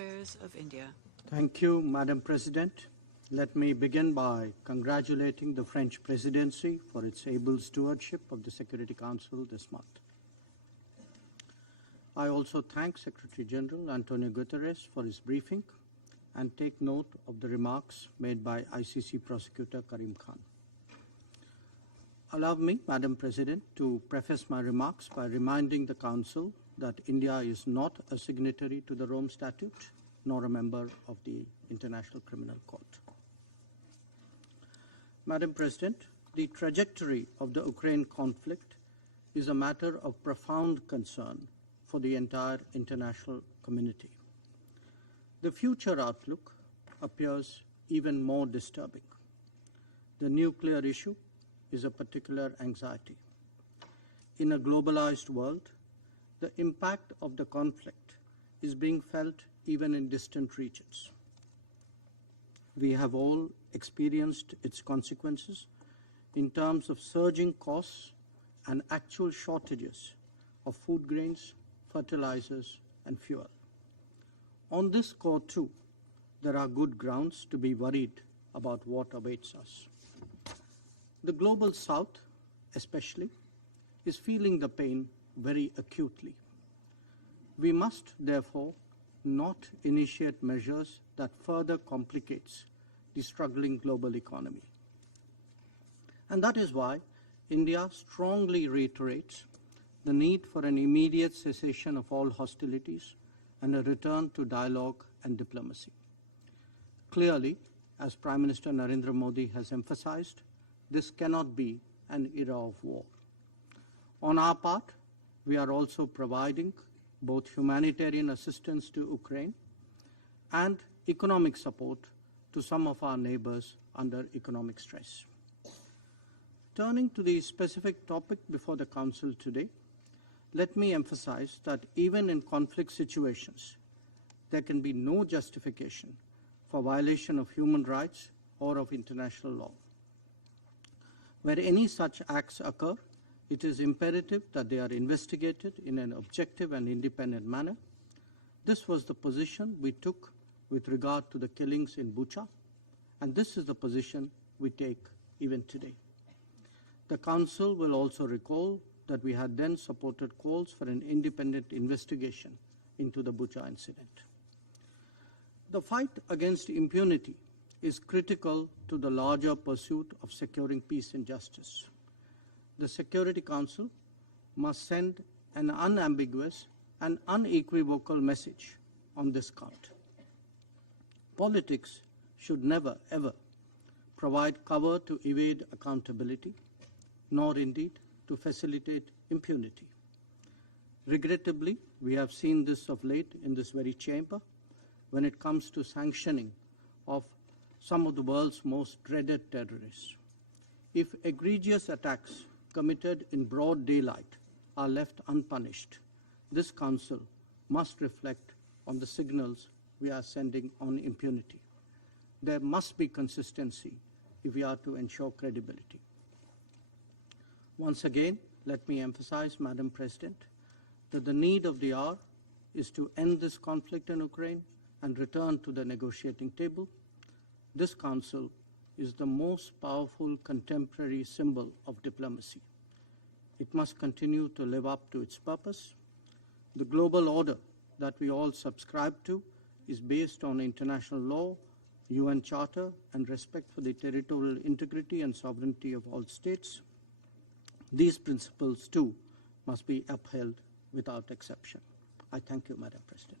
Affairs of India. Thank you, Madam President. Let me begin by congratulating the French presidency for its able stewardship of the Security Council this month. I also thank Secretary General Antonio Guterres for his briefing and take note of the remarks made by ICC Prosecutor Karim Khan. Allow me, Madam President, to preface my remarks by reminding the Council that India is not a signatory to the Rome Statute, nor a member of the International Criminal Court. Madam President, the trajectory of the Ukraine conflict is a matter of profound concern for the entire international community. The future outlook appears even more disturbing. The nuclear issue is a particular anxiety. In a globalized world, the impact of the conflict is being felt even in distant regions. We have all experienced its consequences in terms of surging costs and actual shortages of food grains, fertilizers, and fuel. On this score, too, there are good grounds to be worried about what awaits us. The Global South, especially, is feeling the pain very acutely. We must, therefore, not initiate measures that further complicates the struggling global economy. And that is why India strongly reiterates the need for an immediate cessation of all hostilities and a return to dialogue and diplomacy. Clearly, as Prime Minister Narendra Modi has emphasized, this cannot be an era of war. On our part, we are also providing both humanitarian assistance to Ukraine and economic support to some of our neighbors under economic stress. Turning to the specific topic before the Council today, let me emphasize that even in conflict situations, there can be no justification for violation of human rights or of international law. Where any such acts occur, it is imperative that they are investigated in an objective and independent manner. This was the position we took with regard to the killings in Bucha, and this is the position we take even today. The Council will also recall that we had then supported calls for an independent investigation into the Bucha incident. The fight against impunity is critical to the larger pursuit of securing peace and justice. The Security Council must send an unambiguous and unequivocal message on this count. Politics should never, ever provide cover to evade accountability, nor indeed to facilitate impunity. Regrettably, we have seen this of late in this very chamber when it comes to sanctioning of some of the world's most dreaded terrorists. If egregious attacks committed in broad daylight are left unpunished, this Council must reflect on the signals we are sending on impunity. There must be consistency if we are to ensure credibility. Once again, let me emphasize, Madam President, that the need of the hour is to end this conflict in Ukraine and return to the negotiating table. This Council is the most powerful contemporary symbol of diplomacy. It must continue to live up to its purpose. The global order that we all subscribe to is based on international law, UN Charter, and respect for the territorial integrity and sovereignty of all states. These principles, too, must be upheld without exception. I thank you, Madam President.